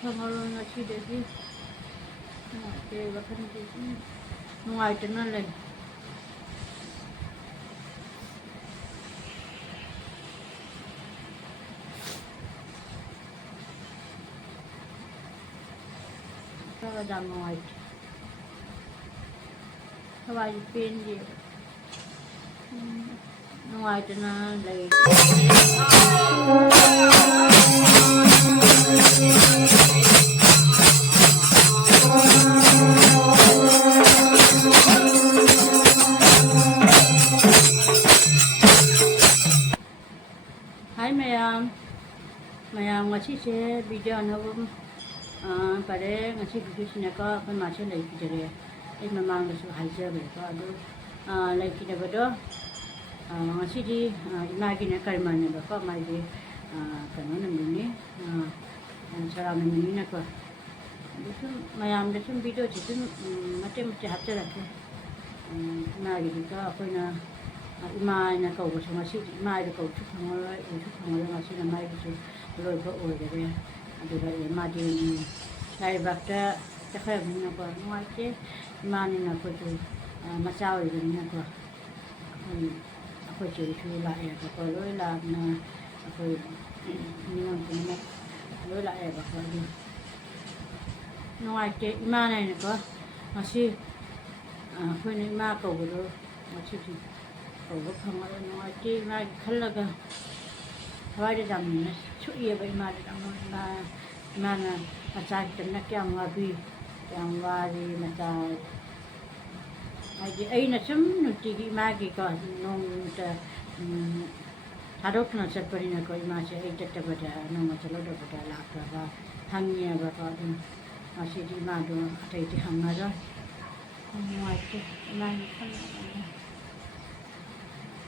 ꯐꯪꯉꯔꯣꯏ ꯉꯁꯤꯗꯒꯤ ꯅꯨꯡꯉꯥꯏꯇꯦ ꯋꯥꯈꯜꯁꯦ ꯁꯨꯝ ꯅꯨꯡꯉꯥꯏꯇꯅ ꯂꯩ꯫ ꯌꯥꯝ ꯅꯨꯡꯉꯥꯏꯇꯦ ꯊꯋꯥꯏꯁꯦ ꯄꯦꯟꯗꯦꯕ ꯅꯨꯡꯉꯥꯏꯇꯅ ꯂꯩ꯫ Hai mayam ngasiसे भिडियो अनौबा पारे ngasi भिडियोसिनाको अखोय मासे लैखिदरे ऐ ममांगदसु हाइजबेको अदु लैखिदबदो ngasiदि इमागिना कर्मानेबको माइदि कनो नमिनि सरामनिनिनाको दुसुम मयामदसुम भिडियोसिसुम मते मते हाप्चरके इमागिदिको अखोयना इमाना कौबसु ngasiदि इमाइदो कौसु फंगरोय उसु फंगरोय ngasiना माइदसु लोइबा ओइदरे अदुगा मादि लाइबाक्ता चखरबनिनाको नुवाइते इमानिना कोजु मचा ओइबनिनाको अखोय चेरिसु लाएबको लोइ लाबना अखोय निमंत्रणा लोइ लाएबको अदु नुवाइते इमानाइनाको ngasi अखोयना इमा कौबदो ngasiदि कौबा फंगरोय नुवाइते इमागि खल्लगा थवाइदे जामना सुइएबा इमादे इमाना मचा खितमना क्याम वाबी क्याम वारी मचा हाइदि ऐना सुम नुटिगि इमागिको नोंता थादोक्ना चटपनिनाको इमासे ऐ चट्टबदा नोंमा चलोदबदा लाक्राबा हंगियाबाको अदु ngasiदि इमादो अतैदि हंगारो नुवाइते इमागि खल्लगा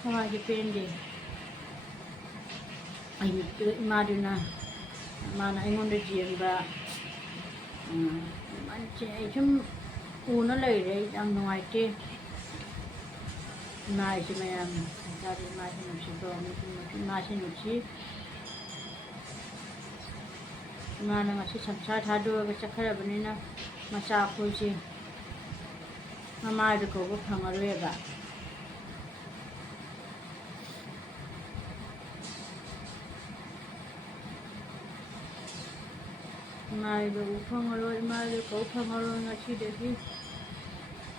थवाइदे पेंदे इमादुना माना ऐंगोंदा जियंबा मानसे ऐसुम उना लैरे याम नुवाइते इमासे मयाम जादि इमासे नुसिको इमासे नुसि इमाना ngasi संसार थादोगा चखरबनिना मचा खोइसे ममाइदो कौबा फंगरोयबा इमाइदो फंगरोय इमाइदो कौ फंगरोय ngasiदगि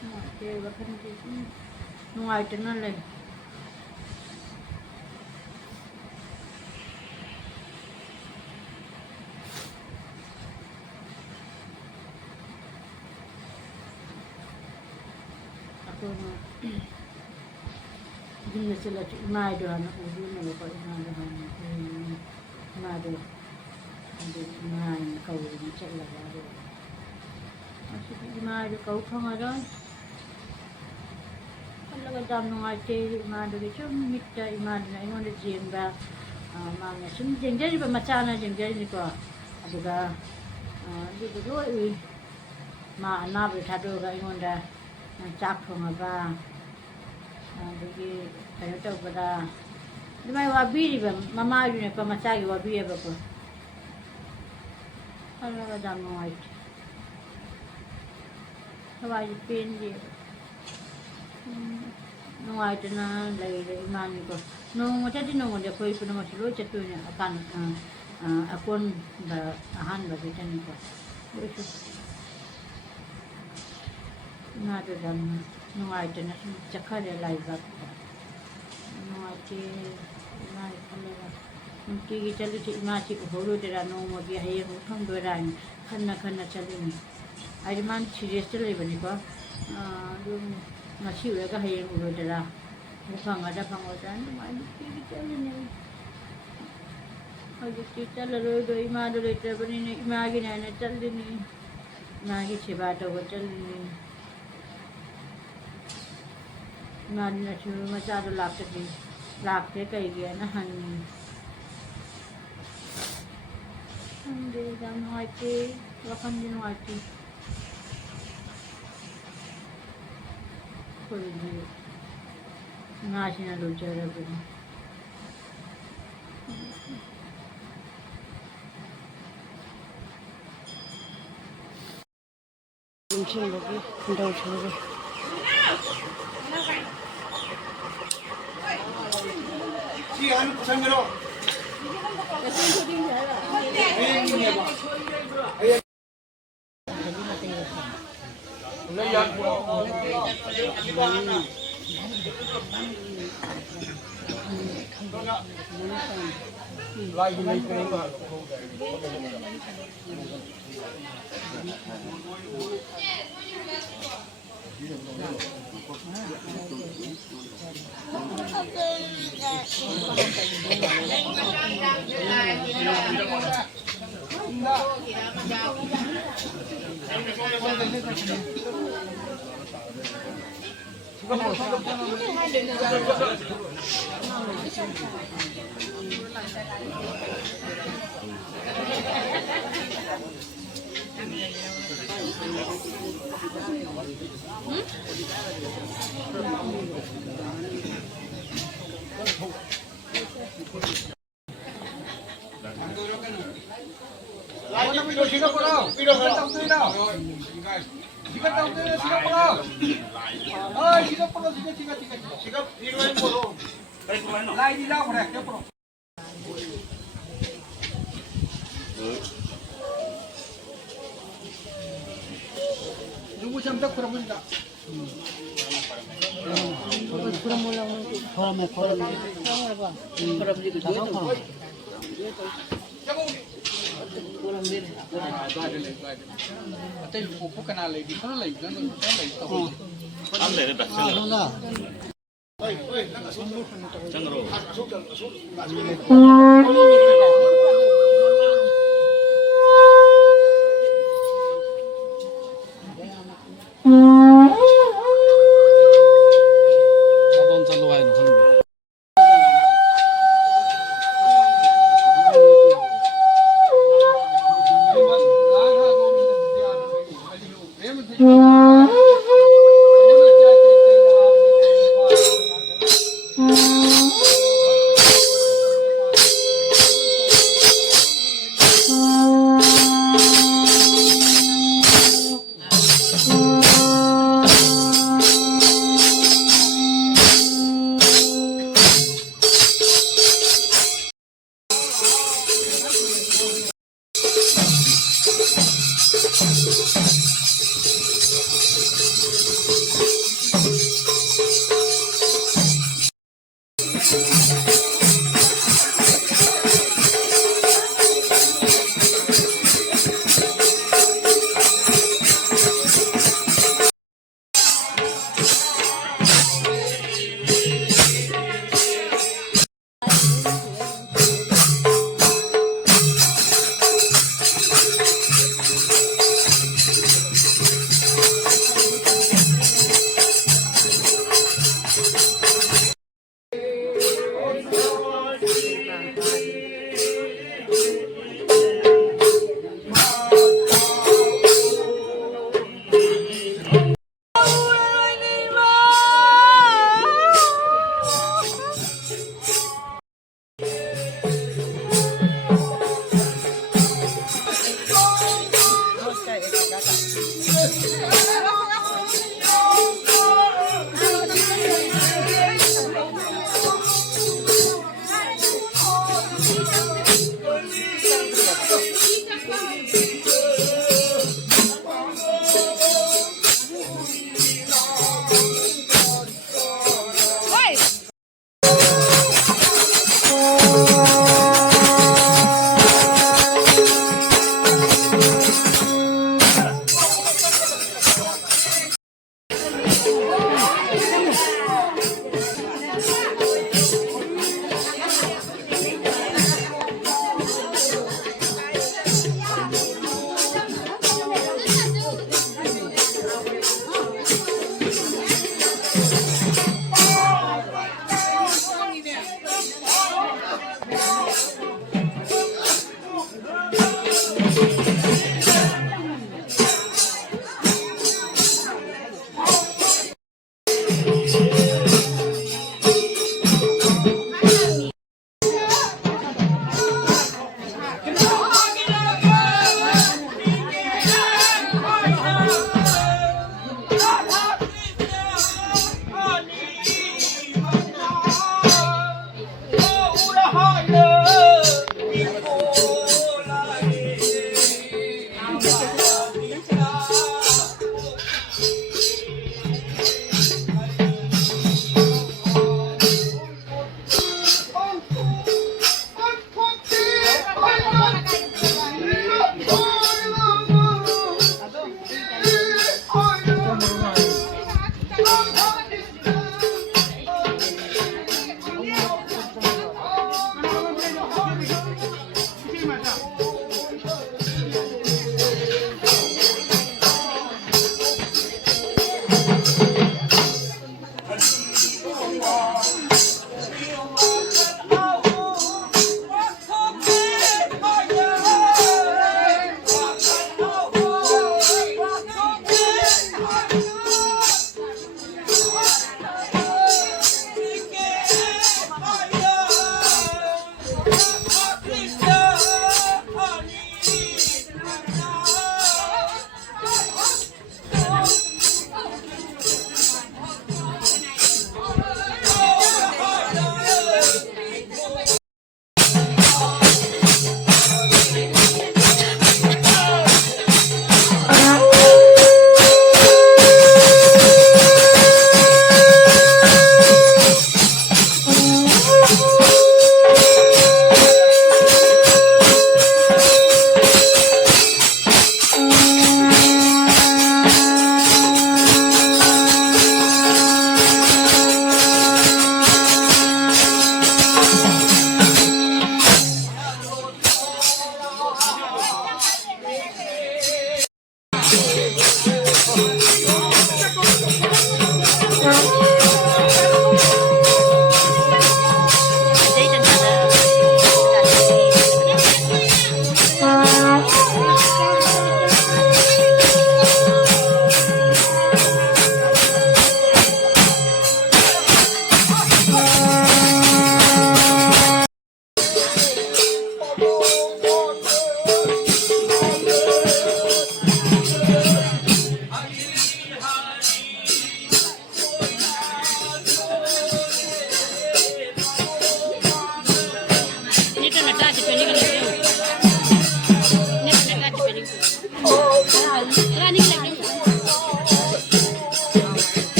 नुवाइते वखनसे सुम नुवाइतना लै। अखोयना जिमना चलत इमाइदो हाना उजुनबको इमादो हाना इमादो इमाना कौबनि चलगा अदु ngasiदि इमादो कौ फंगरोय खल्लगा जाम नुवाइते इमादोगि सुम मित्ता इमादुना ऐंगोंदा जियंबा मांगना सुम जेंजरिबा मचाना जेंजरिनिको अदुगा अदुगो लोइ उइ मा अनाबो थादोगा ऐंगोंदा चाक थोंगाबा अदुगि कनो तौबदा दुमाइ वाबिरिबा ममाइदुनाको मचागि वाबियबको खल्लगा जाम नुवाइते थवाइदे पेंदे नुवाइतना लैरे इमानिको नोंगमटादि नोंगोंदा अखोय पुनमसु लोइ चतुइना अकान अकोनबा अहानबदितनिको लोइसु इमादो जाम नुवाइतना सुम चखरे लाइबाक्ता नुवाइते इमागि खल्लगा नुटिगि चलिसे इमासे उहौरोदरा नोंमगि हयेंग उथंदोरा खन्ना खन्ना चलिनि आइदि मान सिरियसता लैबनिको अदु ngasi ulega hayeng urodara fangada fangoda नुवाइ नुटिगि चलिनि हजिति चलरोयदो इमादो लैत्रबनिने इमागि नायना चलिनि इमागि सेबा तौबा चलिनि इमादुनासु मचादो लाक्ते कैगियाना हंगि खंदे जाम नुवाइते वखनदि नुवाइते कोइदि नासिना लोचरबनि 음식물이 한다고 저를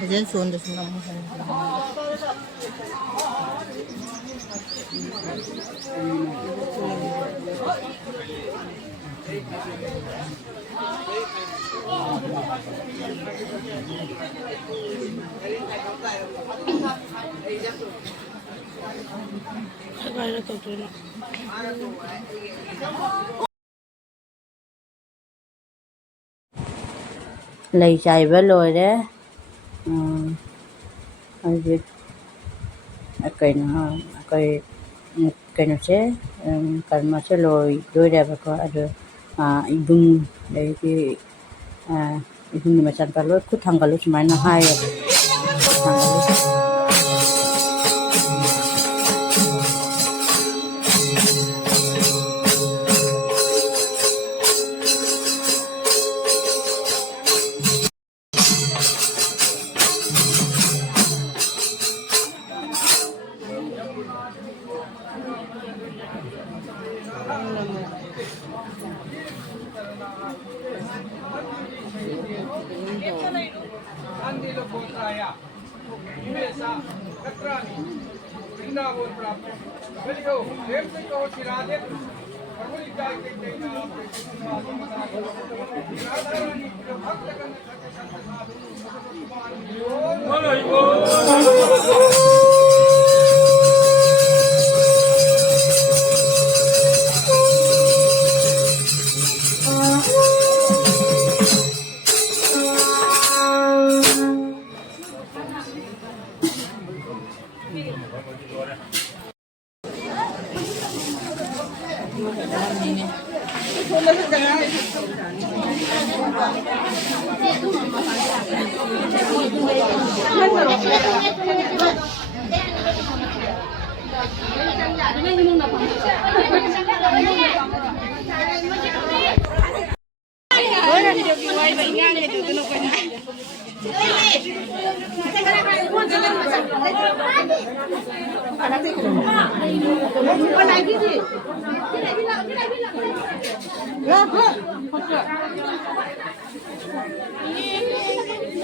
Hacen sonrasında mı? Lầy chạy với lồi đấy. Cái nó sẽ cái mà sẽ lồi đôi đẹp có ada ibung dari ibung macam kalau ku tanggal cuma na hai tanggal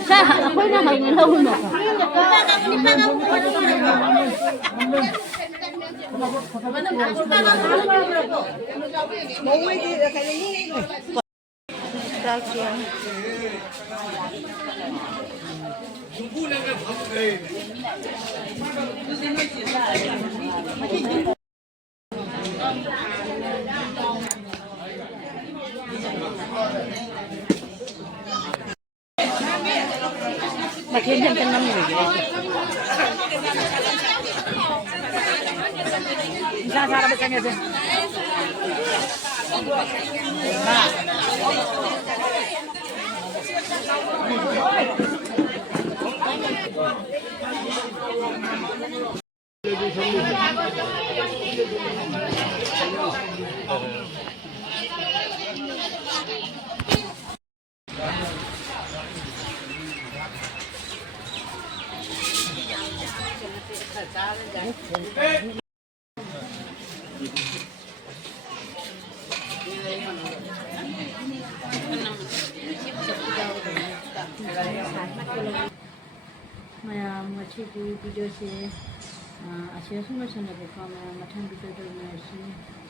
Sa ako na kayo na hulog. Makinig ka naman eh. Sasarap ka niya din. Mayam video se Asia semua sana dekat mayam macam video tu ni.